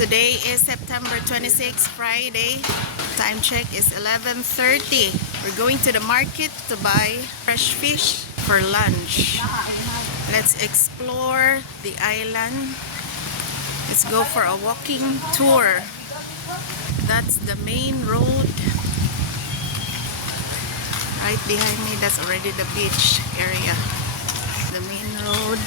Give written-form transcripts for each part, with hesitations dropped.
Today is September 26, Friday. Time check is 11:30. We're going to the market to buy fresh fish for lunch. Let's explore the island. Let's go for a walking tour. That's the main road. Right behind me, that's already the beach area. The main road.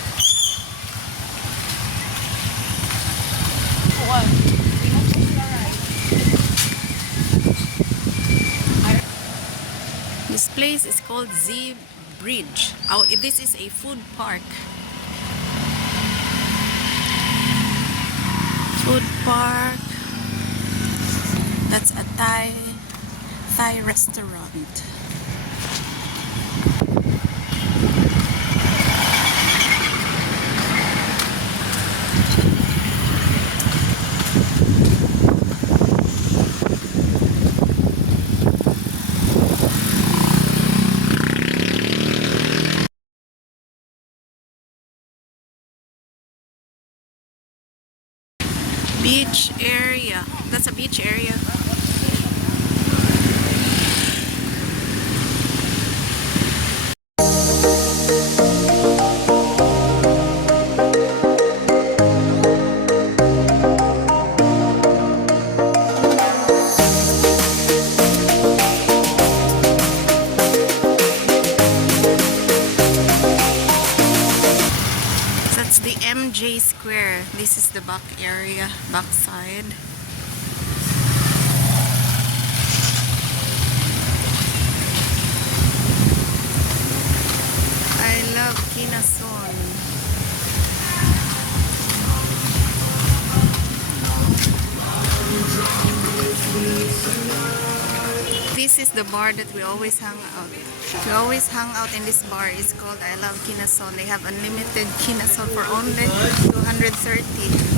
This place is called Z Bridge. Oh, this is a food park. Food park. That's a Thai restaurant. Beach area. That's a beach area. The MJ Square. This is the back area, back side. I love Kinas. This is the bar that we always hang out. We always hang out in this bar. It's called I Love Kinason. They have unlimited kinason for only 230.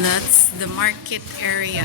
That's the market area.